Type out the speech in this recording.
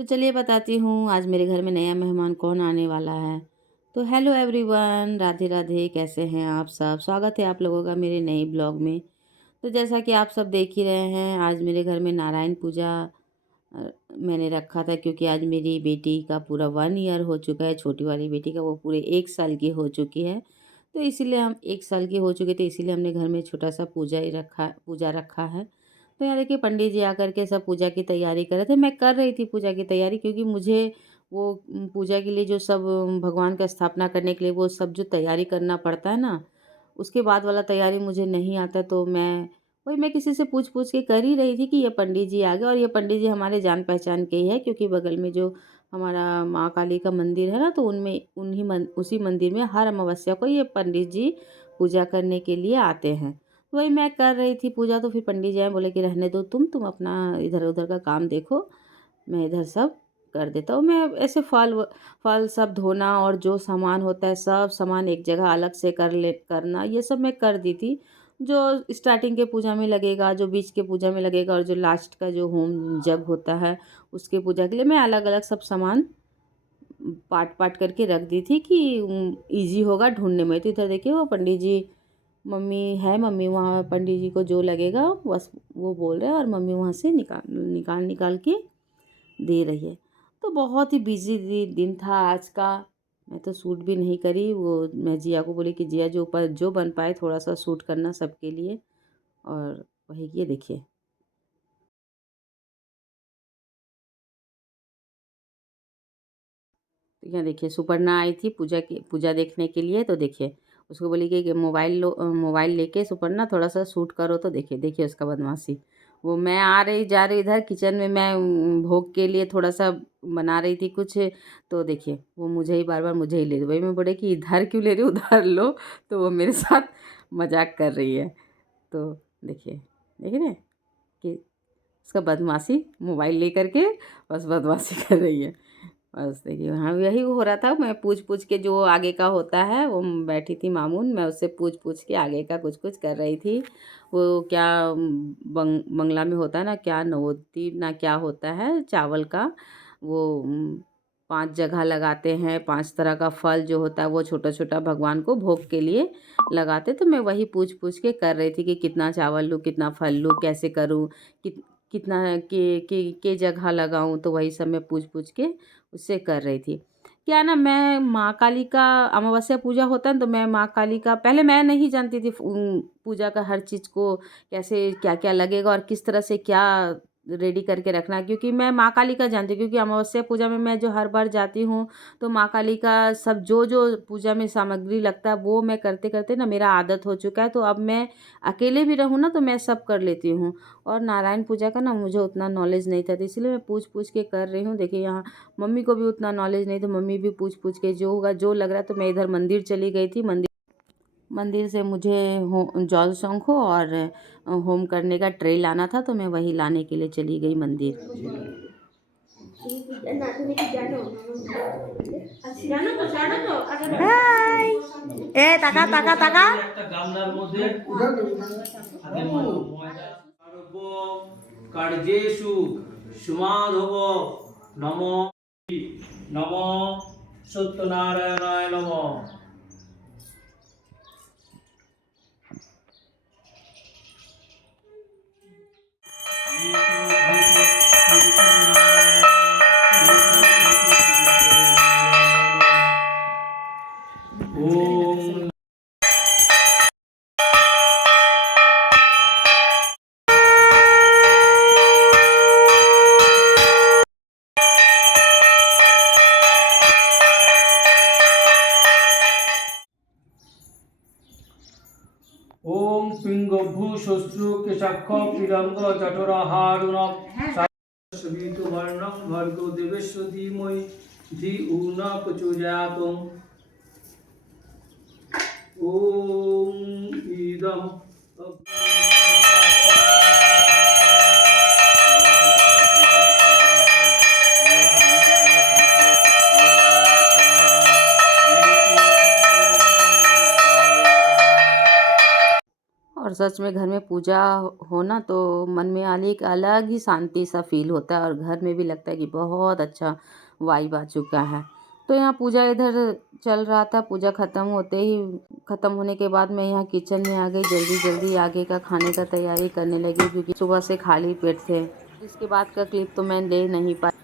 तो चलिए बताती हूँ आज मेरे घर में नया मेहमान कौन आने वाला है। तो हेलो एवरीवन, राधे राधे, कैसे हैं आप सब। स्वागत है आप लोगों का मेरे नए ब्लॉग में। तो जैसा कि आप सब देख ही रहे हैं, आज मेरे घर में नारायण पूजा मैंने रखा था, क्योंकि आज मेरी बेटी का पूरा 1 ईयर हो चुका है। छोटी वाली बेटी का वो पूरे 1 साल की हो चुकी है। तो इसीलिए हम 1 साल की हो चुके थे, इसीलिए हमने घर में छोटा सा पूजा रखा है। तो यहाँ देखिए पंडित जी आकर के सब पूजा की तैयारी कर रहे थे। मैं कर रही थी पूजा की तैयारी, क्योंकि मुझे वो पूजा के लिए जो सब भगवान का स्थापना करने के लिए वो सब जो तैयारी करना पड़ता है ना, उसके बाद वाला तैयारी मुझे नहीं आता। तो मैं किसी से पूछ पूछ के कर ही रही थी कि ये पंडित जी आ गए। और ये पंडित जी हमारे जान पहचान के ही है, क्योंकि बगल में जो हमारा माँ काली का मंदिर है ना, तो उनमें उसी मंदिर में हर अमावस्या को ये पंडित जी पूजा करने के लिए आते हैं। तो वही मैं कर रही थी पूजा, तो फिर पंडित जी आए, बोले कि रहने दो, तुम अपना इधर उधर का काम देखो, मैं इधर सब कर देता हूँ। मैं ऐसे फल सब धोना और जो सामान होता है सब सामान एक जगह अलग से करना, ये सब मैं कर दी थी। जो स्टार्टिंग के पूजा में लगेगा, जो बीच के पूजा में लगेगा, और जो लास्ट का जो होम जग होता है उसके पूजा के लिए मैं अलग अलग सब सामान पार्ट पार्ट करके रख दी थी कि इजी होगा ढूंढने में। तो इधर देखिए वो पंडित जी, मम्मी वहाँ पंडित जी को जो लगेगा बस वो बोल रहे हैं, और मम्मी वहाँ से निकाल के दे रही है। तो बहुत ही बिजी दिन था आज का। मैं तो शूट भी नहीं करी। वो मैं जिया को बोली कि जिया जो ऊपर जो बन पाए थोड़ा सा शूट करना सबके लिए, और वही ये देखिए। तो यहाँ देखिए सुपर्णा आई थी पूजा देखने के लिए। तो देखिए उसको बोली कि मोबाइल लेके सुपर्णा थोड़ा सा शूट करो। तो देखिए देखिए उसका बदमाशी। वो मैं आ रही जा रही इधर किचन में, मैं भोग के लिए थोड़ा सा बना रही थी कुछ। तो देखिए वो मुझे ही बार बार मुझे ही ले दो भाई। मैं बोले कि इधर क्यों ले रही हूँ, उधर लो। तो वो मेरे साथ मजाक कर रही है। तो देखिए देखिए ना कि उसका बदमाशी, मोबाइल लेकर के बस बदमाशी कर रही है। बस देखिए हाँ यही हो रहा था। मैं पूछ पूछ के जो आगे का होता है वो बैठी थी मामून, मैं उससे पूछ पूछ के आगे का कुछ कुछ कर रही थी। वो क्या बंगला में होता है ना, क्या नवोती ना क्या होता है चावल का, वो 5 जगह लगाते हैं। 5 तरह का फल जो होता है वो छोटा छोटा भगवान को भोग के लिए लगाते। तो मैं वही पूछ पूछ के कर रही थी कि कितना चावल लूँ, कितना फल लूँ, कैसे करूँ, कितना के जगह लगाऊँ। तो वही सब मैं पूछ पूछ के उससे कर रही थी। क्या ना, मैं माँ काली का अमावस्या पूजा होता है ना, तो मैं माँ काली का पहले मैं नहीं जानती थी पूजा का हर चीज़ को कैसे क्या क्या लगेगा और किस तरह से क्या रेडी करके रखना है। क्योंकि मैं माँ काली का जानती हूँ, क्योंकि अमावस्या पूजा में मैं जो हर बार जाती हूँ, तो माँ काली का सब जो जो पूजा में सामग्री लगता है वो मैं करते करते ना मेरा आदत हो चुका है। तो अब मैं अकेले भी रहूँ ना तो मैं सब कर लेती हूँ। और नारायण पूजा का ना मुझे उतना नॉलेज नहीं था, तो इसलिए मैं पूछ पूछ के कर रही हूँ। देखिए यहाँ मम्मी को भी उतना नॉलेज नहीं, तो मम्मी भी पूछ पूछ के जो होगा जो लग रहा है। तो मैं इधर मंदिर चली गई थी। मंदिर से मुझे जल शंखो और होम करने का ट्रे लाना था, तो मैं वही लाने के लिए चली गई मंदिर। হাই এ টাকা টাকা টাকা একটা গামলার মধ্যে আগে ময়দা আরব্য কার্যেষু সমাধব নম নম সত্যনারায়ণায় নম। ওম ওম পিঙ্গভূ শ্বশ্রু কেশাক্ষ পিরঙ্গ জঠরাহারুণ সবিতুর্বর্ণং ভর্গো দেবেশ্ব ধীমহি ধিয়ো ন প্রচোদয়াৎ। ওম ইদম और सच में घर में पूजा हो ना तो मन में एक अलग ही शांति सा फील होता है और घर में भी लगता है कि बहुत अच्छा वाइब आ चुका है। तो यहाँ पूजा इधर चल रहा था। पूजा ख़त्म होने के बाद मैं यहाँ किचन में आ गई। जल्दी जल्दी आगे का खाने का तैयारी करने लगी क्योंकि सुबह से खाली पेट थे। इसके बाद का क्लिप तो मैं ले नहीं पाई।